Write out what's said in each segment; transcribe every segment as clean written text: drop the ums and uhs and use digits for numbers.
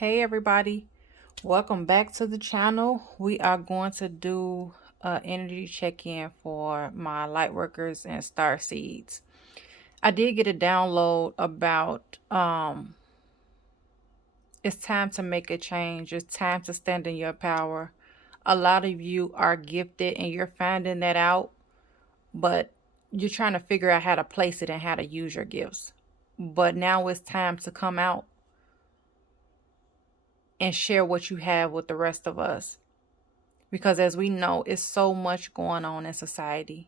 Hey everybody, welcome back to the channel. We are going to do an energy check-in for my Lightworkers and Starseeds. I did get a download about it's time to make a change. It's time to stand in your power. A lot of you are gifted and you're finding that out, but you're trying to figure out how to place it and how to use your gifts. But now it's time to come out and share what you have with the rest of us. Because as we know, it's so much going on in society.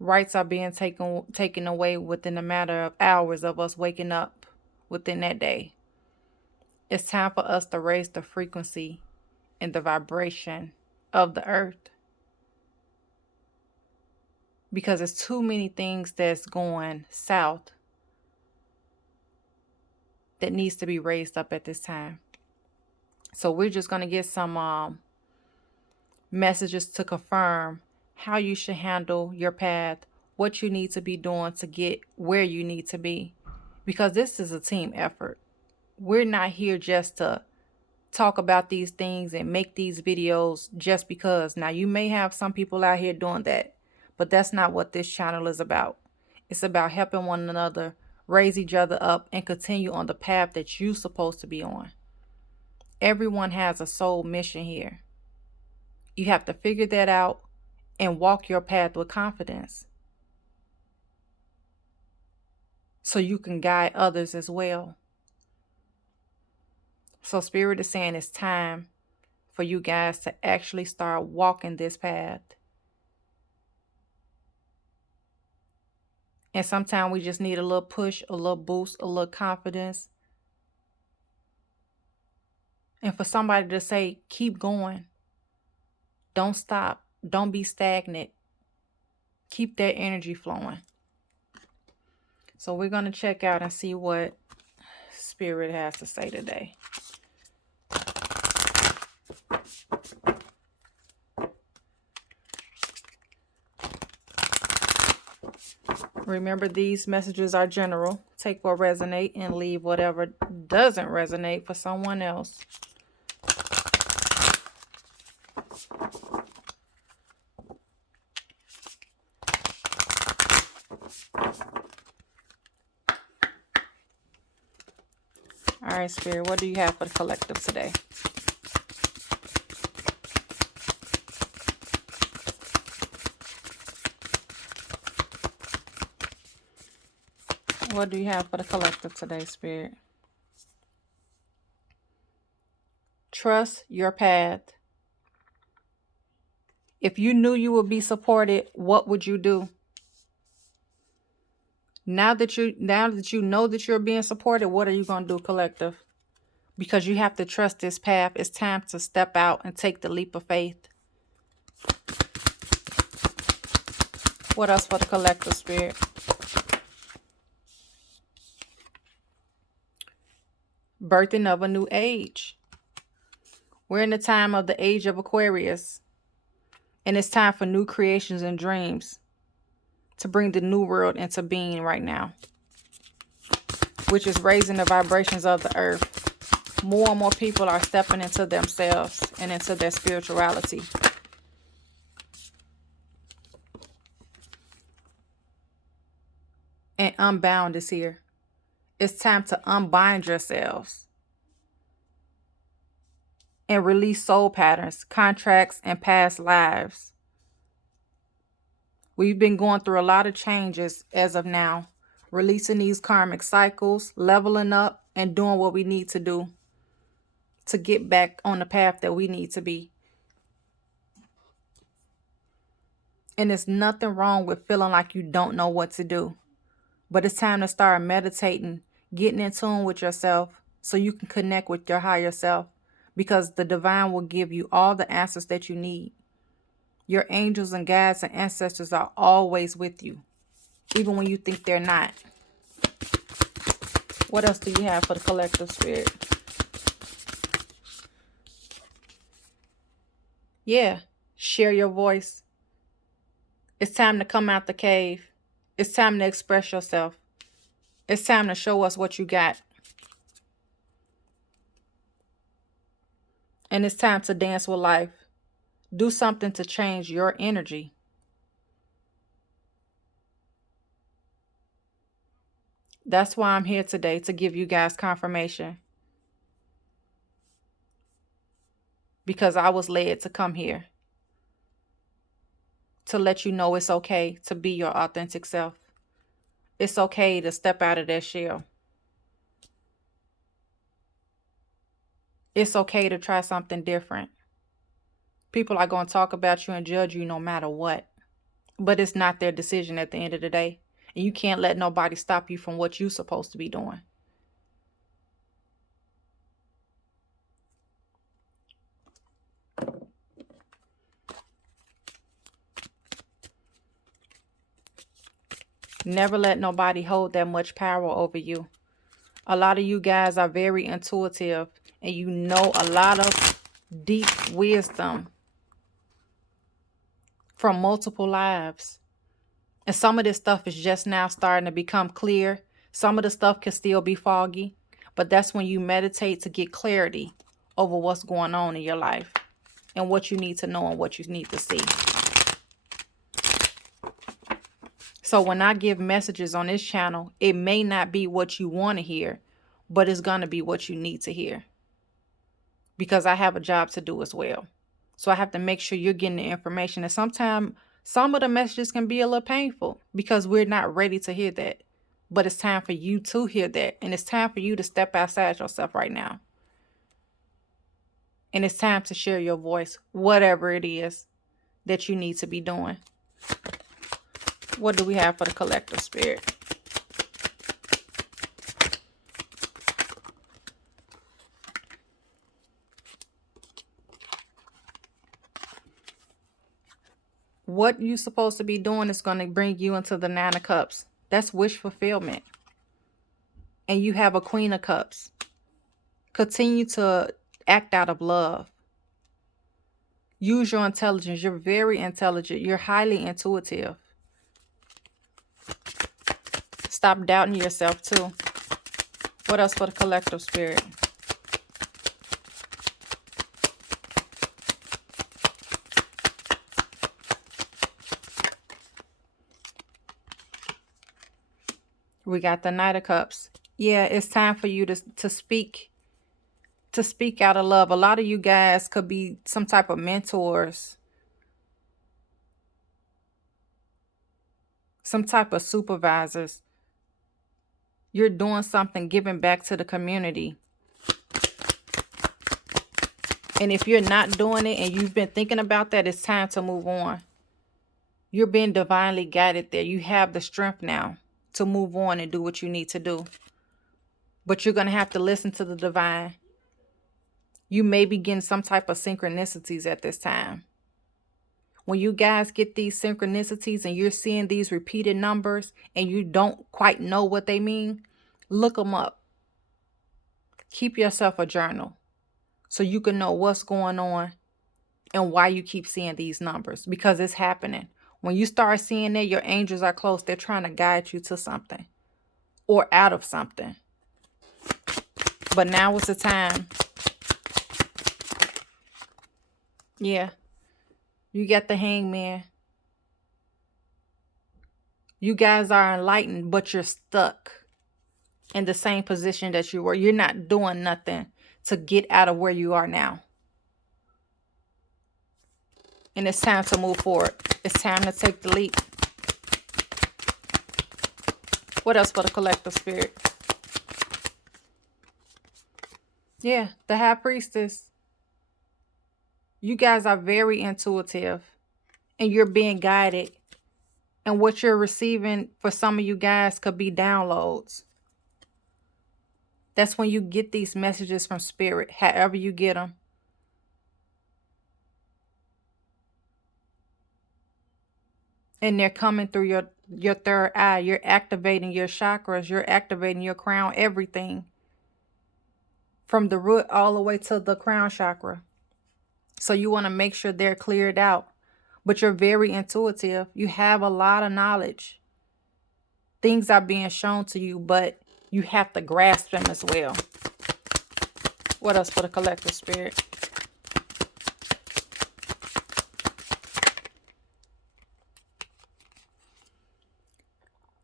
Rights are being taken away within a matter of hours of us waking up within that day. It's time for us to raise the frequency and the vibration of the earth. Because there's too many things that's going south that needs to be raised up at this time. So we're just going to get some messages to confirm how you should handle your path, what you need to be doing to get where you need to be, because this is a team effort. We're not here just to talk about these things and make these videos just because. Now, you may have some people out here doing that, but that's not what this channel is about. It's about helping one another, raise each other up, and continue on the path that you're supposed to be on. Everyone has a soul mission here. You have to figure that out and walk your path with confidence so you can guide others as well. So Spirit is saying it's time for you guys to actually start walking this path. And sometimes we just need a little push, a little boost, a little confidence. And for somebody to say, keep going. Don't stop. Don't be stagnant. Keep that energy flowing. So we're going to check out and see what Spirit has to say today. Remember, these messages are general. Take what resonate and leave whatever doesn't resonate for someone else. All right, Spirit, what do you have for the collective today? What do you have for the collective today, Spirit? Trust your path. If you knew you would be supported, what would you do? Now that you know that you're being supported, what are you going to do, collective? Because you have to trust this path. It's time to step out and take the leap of faith. What else for the collective, Spirit? Birthing of a new age. We're in the time of the age of Aquarius. And it's time for new creations and dreams to bring the new world into being right now, which is raising the vibrations of the earth. More and more people are stepping into themselves and into their spirituality. And unbound is here. It's time to unbind yourselves and release soul patterns, contracts, and past lives. We've been going through a lot of changes as of now, releasing these karmic cycles, leveling up, and doing what we need to do to get back on the path that we need to be. And there's nothing wrong with feeling like you don't know what to do. But it's time to start meditating, getting in tune with yourself so you can connect with your higher self, because the divine will give you all the answers that you need. Your angels and guides and ancestors are always with you, even when you think they're not. What else do you have for the collective, Spirit? Yeah, share your voice. It's time to come out the cave. It's time to express yourself. It's time to show us what you got. And it's time to dance with life. Do something to change your energy. That's why I'm here today, to give you guys confirmation. Because I was led to come here to let you know it's okay to be your authentic self. It's okay to step out of that shell. It's okay to try something different. People are going to talk about you and judge you no matter what. But it's not their decision at the end of the day. And you can't let nobody stop you from what you're supposed to be doing. Never let nobody hold that much power over you. A lot of you guys are very intuitive and you know a lot of deep wisdom from multiple lives. And some of this stuff is just now starting to become clear. Some of the stuff can still be foggy, but that's when you meditate to get clarity over what's going on in your life and what you need to know and what you need to see. So when I give messages on this channel, it may not be what you want to hear, but it's going to be what you need to hear. Because I have a job to do as well. So I have to make sure you're getting the information. And sometimes some of the messages can be a little painful because we're not ready to hear that. But it's time for you to hear that. And it's time for you to step outside yourself right now. And it's time to share your voice, whatever it is that you need to be doing. What do we have for the collective spirit? What you're supposed to be doing is going to bring you into the Nine of Cups. That's wish fulfillment. And you have a Queen of Cups. Continue to act out of love. Use your intelligence. You're very intelligent. You're highly intuitive. Stop doubting yourself too. What else for the collective spirit? We got the Knight of Cups. Yeah, it's time for you to speak out of love. A lot of you guys could be some type of mentors, some type of supervisors. You're doing something, giving back to the community. And if you're not doing it and you've been thinking about that, it's time to move on. You're being divinely guided there. You have the strength now to move on and do what you need to do. But you're going to have to listen to the divine. You may be getting some type of synchronicities at this time. When you guys get these synchronicities and you're seeing these repeated numbers and you don't quite know what they mean, look them up. Keep yourself a journal so you can know what's going on and why you keep seeing these numbers, because it's happening. When you start seeing that, your angels are close. They're trying to guide you to something or out of something. But now is the time. Yeah. You got the Hangman. You guys are enlightened, but you're stuck in the same position that you were. You're not doing nothing to get out of where you are now. And it's time to move forward. It's time to take the leap. What else for the collective spirit? Yeah, the High Priestess. You guys are very intuitive and you're being guided. And what you're receiving for some of you guys could be downloads. That's when you get these messages from spirit, however you get them. And they're coming through your third eye. You're activating your chakras. You're activating your crown, everything. From the root all the way to the crown chakra. So you want to make sure they're cleared out. But you're very intuitive. You have a lot of knowledge. Things are being shown to you, but you have to grasp them as well. What else for the collective spirit?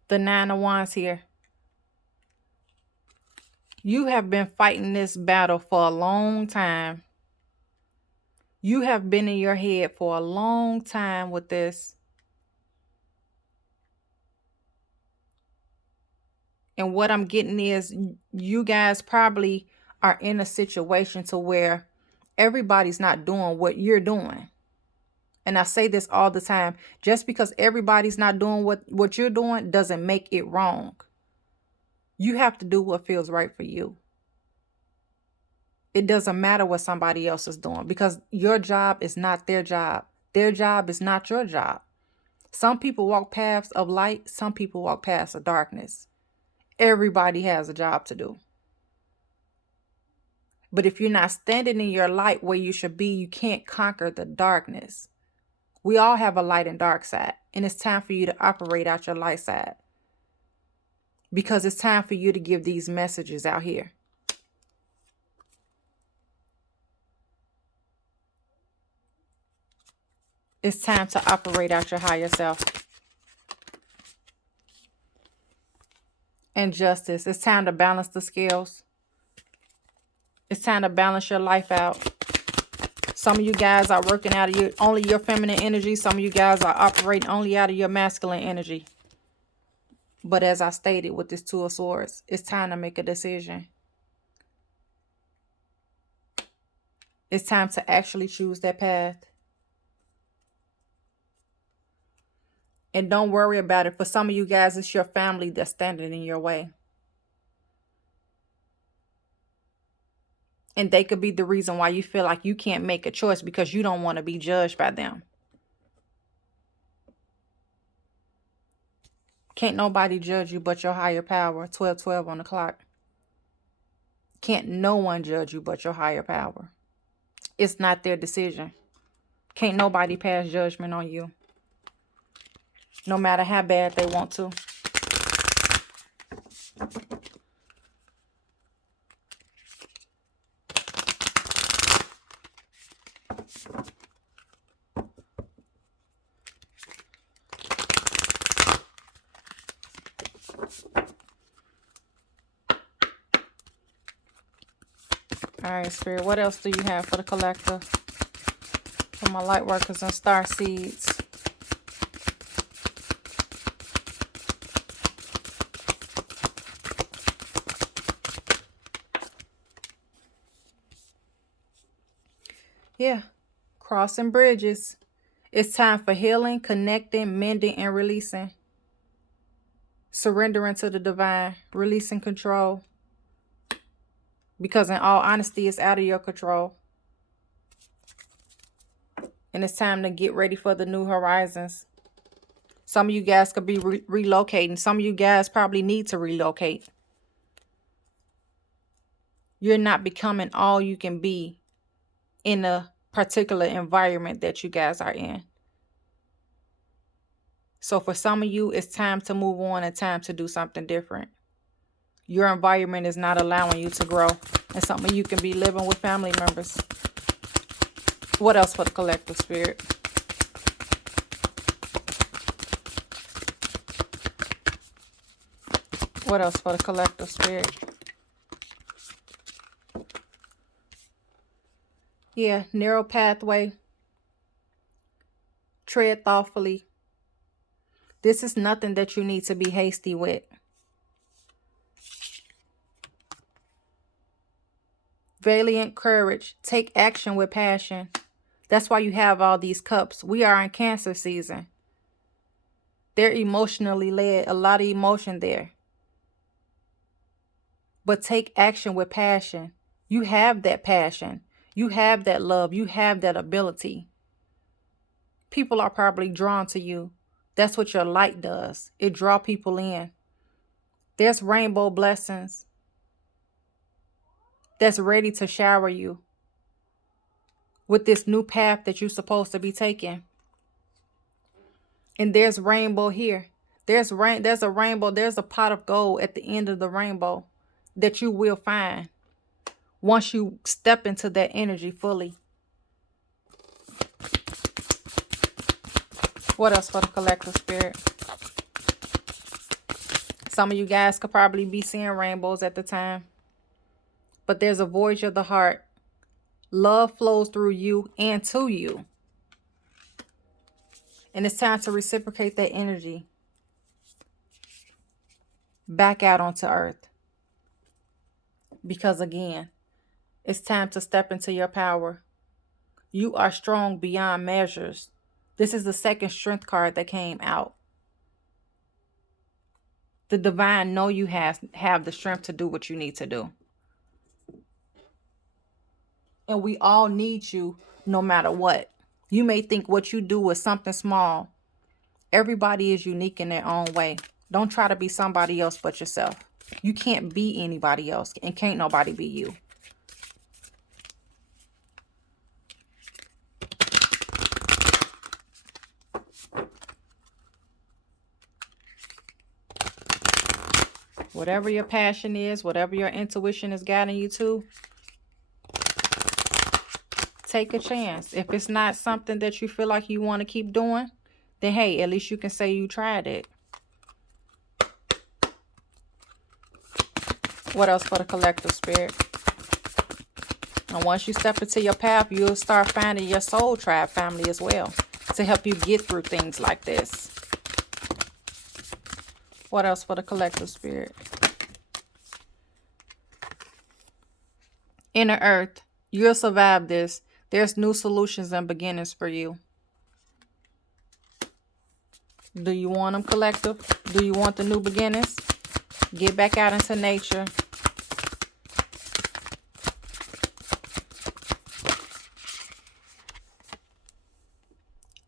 The Nine of Wands here. You have been fighting this battle for a long time. You have been in your head for a long time with this. And what I'm getting is you guys probably are in a situation to where everybody's not doing what you're doing. And I say this all the time. Just because everybody's not doing what you're doing doesn't make it wrong. You have to do what feels right for you. It doesn't matter what somebody else is doing because your job is not their job. Their job is not your job. Some people walk paths of light. Some people walk paths of darkness. Everybody has a job to do. But if you're not standing in your light where you should be, you can't conquer the darkness. We all have a light and dark side. And it's time for you to operate out your light side. Because it's time for you to give these messages out here. It's time to operate out your higher self. And justice. It's time to balance the scales. It's time to balance your life out. Some of you guys are working out of only your feminine energy. Some of you guys are operating only out of your masculine energy. But as I stated with this Two of Swords, it's time to make a decision. It's time to actually choose that path. And don't worry about it. For some of you guys, it's your family that's standing in your way. And they could be the reason why you feel like you can't make a choice because you don't want to be judged by them. Can't nobody judge you but your higher power. 12:12 on the clock. Can't no one judge you but your higher power. It's not their decision. Can't nobody pass judgment on you. No matter how bad they want to. All right, Spirit, what else do you have for the collective? For my light workers and star seeds. Yeah, crossing bridges. It's time for healing, connecting, mending, and releasing. Surrendering to the divine, releasing control. Because in all honesty, it's out of your control. And it's time to get ready for the new horizons. Some of you guys could be relocating. Some of you guys probably need to relocate. You're not becoming all you can be in a particular environment that you guys are in. So for some of you, it's time to move on and time to do something different. Your environment is not allowing you to grow. And some of you can be living with family members. What else for the collective, Spirit? What else for the collective, Spirit? Yeah, narrow pathway. Tread thoughtfully. This is nothing that you need to be hasty with. Valiant courage. Take action with passion. That's why you have all these cups. We are in Cancer season. They're emotionally led. A lot of emotion there. But take action with passion. You have that passion. You have that love. You have that ability. People are probably drawn to you. That's what your light does. It draws people in. There's rainbow blessings that's ready to shower you with this new path that you're supposed to be taking. And there's rainbow here. There's a rainbow. There's a pot of gold at the end of the rainbow that you will find once you step into that energy fully. What else for the collective, Spirit? Some of you guys could probably be seeing rainbows at the time. But there's a voyage of the heart. Love flows through you and to you. And it's time to reciprocate that energy back out onto earth. Because again, it's time to step into your power. You are strong beyond measures. This is the second strength card that came out. The divine know you have the strength to do what you need to do. And we all need you no matter what. You may think what you do is something small. Everybody is unique in their own way. Don't try to be somebody else but yourself. You can't be anybody else, and can't nobody be you. Whatever your passion is, whatever your intuition is guiding you to, take a chance. If it's not something that you feel like you want to keep doing, then hey, at least you can say you tried it. What else for the collective spirit? And once you step into your path, you'll start finding your soul tribe family as well to help you get through things like this. What else for the collective spirit? Inner Earth, you'll survive this. There's new solutions and beginnings for you. Do you want them, collective? Do you want the new beginnings? Get back out into nature.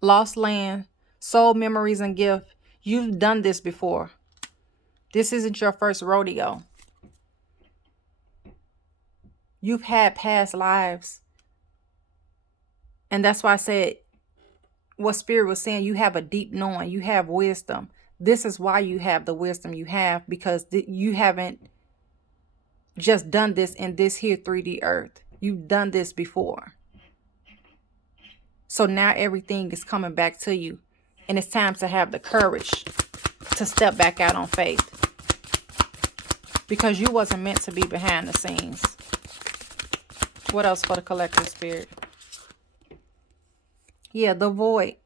Lost land, soul memories and gift. You've done this before. This isn't your first rodeo. You've had past lives. And that's why I said what Spirit was saying, you have a deep knowing. You have wisdom. This is why you have the wisdom you have, because you haven't just done this in this here 3D earth. You've done this before. So now everything is coming back to you. And it's time to have the courage to step back out on faith. Because you wasn't meant to be behind the scenes. What else for the collective spirit? Yeah, the void.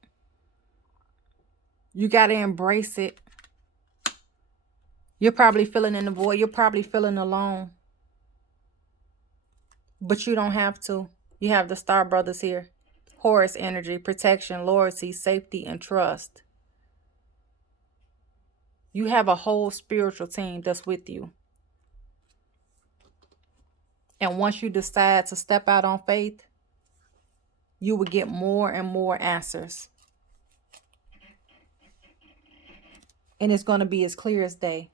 You got to embrace it. You're probably feeling in the void. You're probably feeling alone. But you don't have to. You have the Star Brothers here. Horus energy, protection, loyalty, safety, and trust. You have a whole spiritual team that's with you. And once you decide to step out on faith, you will get more and more answers. And it's going to be as clear as day.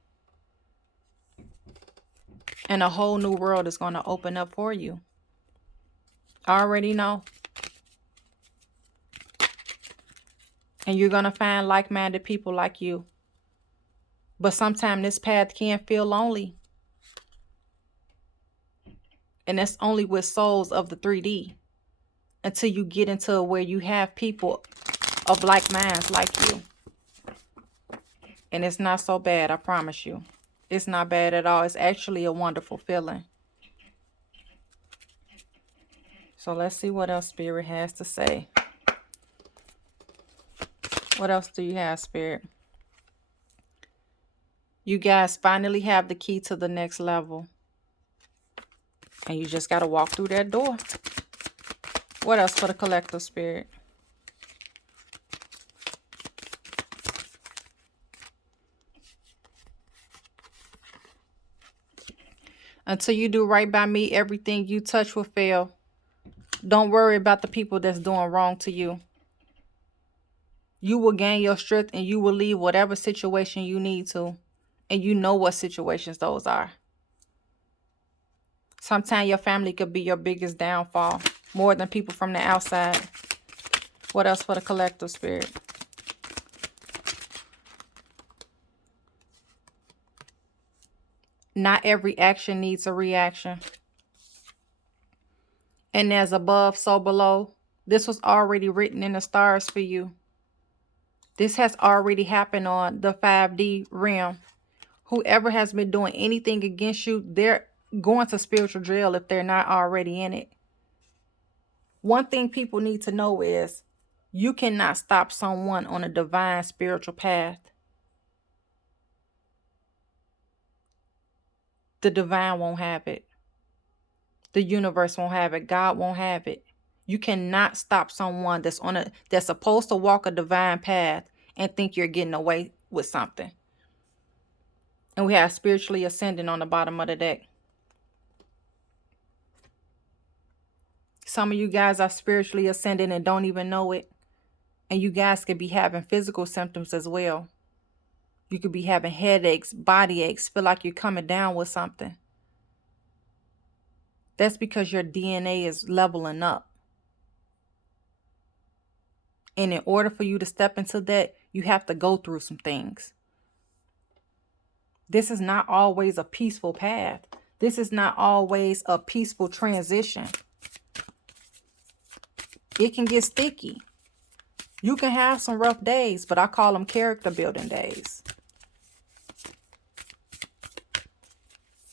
And a whole new world is going to open up for you. I already know. And you're going to find like-minded people like you. But sometimes this path can feel lonely. And that's only with souls of the 3D. Until you get into where you have people of like minds like you. And it's not so bad, I promise you. It's not bad at all. It's actually a wonderful feeling. So let's see what else Spirit has to say. What else do you have, Spirit? You guys finally have the key to the next level. And you just got to walk through that door. What else for the collective spirit? Until you do right by me, everything you touch will fail. Don't worry about the people that's doing wrong to you. You will gain your strength and you will leave whatever situation you need to. And you know what situations those are. Sometimes your family could be your biggest downfall. More than people from the outside. What else for the collective spirit? Not every action needs a reaction. And as above, so below. This was already written in the stars for you. This has already happened on the 5D realm. Whoever has been doing anything against you, they're going to spiritual jail if they're not already in it. One thing people need to know is you cannot stop someone on a divine spiritual path. The divine won't have it. The universe won't have it. God won't have it. You cannot stop someone that's supposed to walk a divine path and think you're getting away with something. And we have spiritually ascending on the bottom of the deck. Some of you guys are spiritually ascending and don't even know it. And you guys could be having physical symptoms as well. You could be having headaches, body aches, feel like you're coming down with something. That's because your DNA is leveling up. And in order for you to step into that, you have to go through some things. This is not always a peaceful path. This is not always a peaceful transition. It can get sticky. You can have some rough days, but I call them character building days.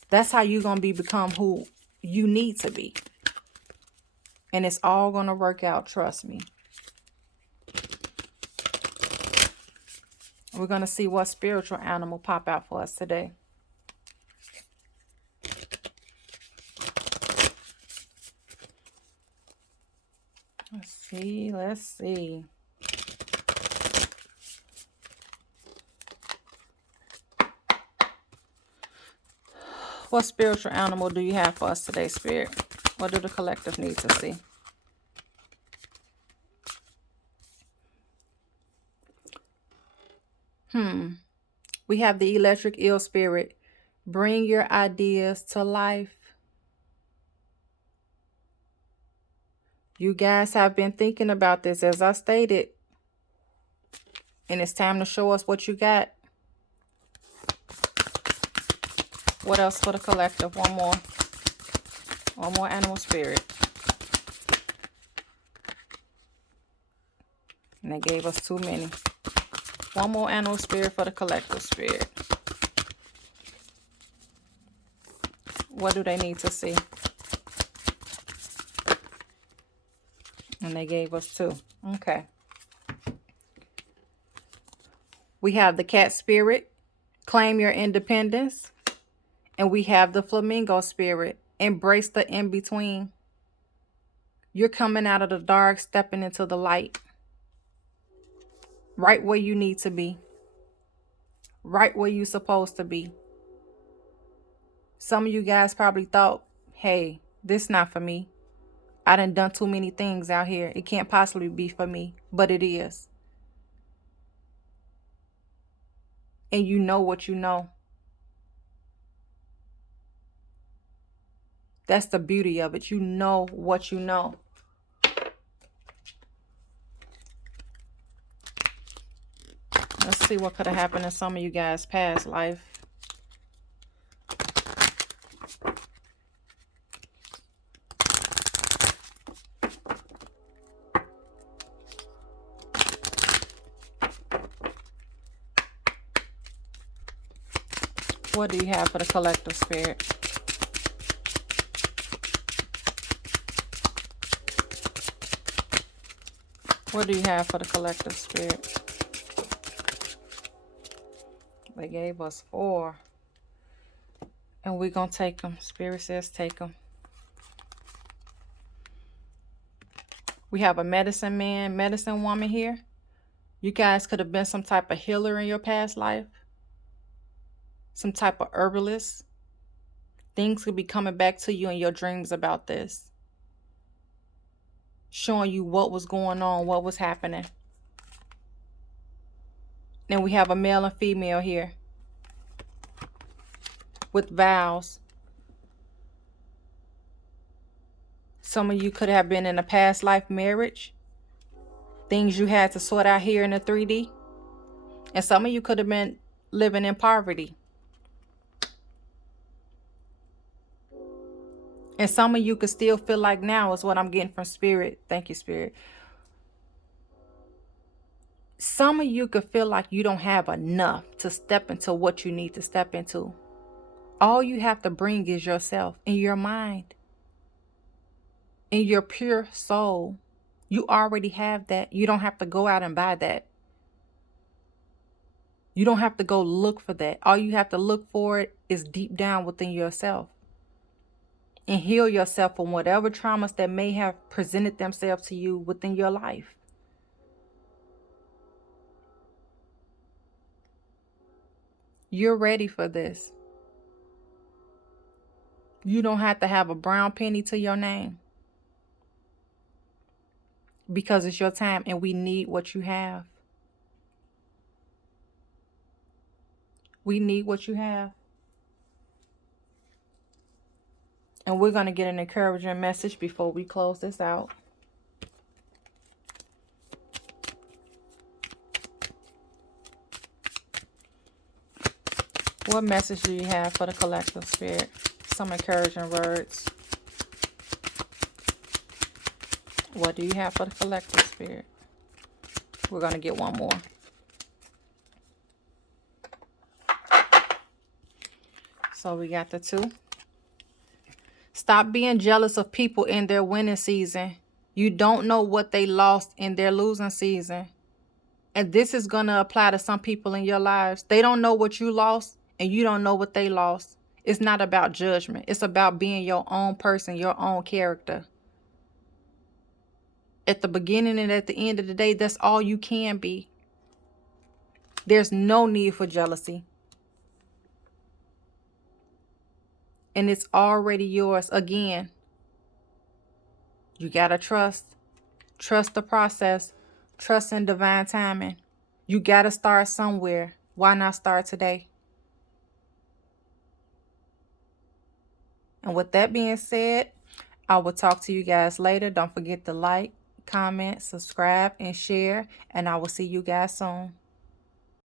That's how you're going to become who you need to be. And it's all going to work out, trust me. We're going to see what spiritual animal pop out for us today. Let's see. What spiritual animal do you have for us today, Spirit? What do the collective need to see? We have the electric eel spirit. Bring your ideas to life. You guys have been thinking about this, as I stated. And it's time to show us what you got. What else for the collective? One more. One more animal spirit. And they gave us too many. One more animal spirit for the collective spirit. What do they need to see? And they gave us two. Okay. We have the cat spirit. Claim your independence. And we have the flamingo spirit. Embrace the in-between. You're coming out of the dark, stepping into the light. Right where you need to be. Right where you're supposed to be. Some of you guys probably thought, hey, this not for me. I done too many things out here. It can't possibly be for me. But it is. And you know what you know. That's the beauty of it. You know what you know. Let's see what could have happened in some of you guys' past life. What do you have for the collective spirit? What do you have for the collective spirit? They gave us 4. And we're going to take them. Spirit says take them. We have a medicine man, medicine woman here. You guys could have been some type of healer in your past life. Some type of herbalist. Things could be coming back to you in your dreams about this. Showing you what was going on, what was happening. Then we have a male and female here. With vows. Some of you could have been in a past life marriage. Things you had to sort out here in the 3D. And some of you could have been living in poverty. And some of you could still feel like now is what I'm getting from Spirit. Thank you, Spirit. Some of you could feel like you don't have enough to step into what you need to step into. All you have to bring is yourself and your mind and your pure soul. You already have that. You don't have to go out and buy that. You don't have to go look for that. All you have to look for it is deep down within yourself. And heal yourself from whatever traumas that may have presented themselves to you within your life. You're ready for this. You don't have to have a brown penny to your name. Because it's your time and we need what you have. We need what you have. And we're going to get an encouraging message before we close this out. What message do you have for the collective spirit? Some encouraging words. What do you have for the collective spirit? We're going to get one more. So we got the 2. Stop being jealous of people in their winning season. You don't know what they lost in their losing season. And this is going to apply to some people in your lives. They don't know what you lost and you don't know what they lost. It's not about judgment. It's about being your own person, your own character. At the beginning and at the end of the day, that's all you can be. There's no need for jealousy. And it's already yours. Again, you got to trust. Trust the process. Trust in divine timing. You got to start somewhere. Why not start today? And with that being said, I will talk to you guys later. Don't forget to like, comment, subscribe, and share. And I will see you guys soon.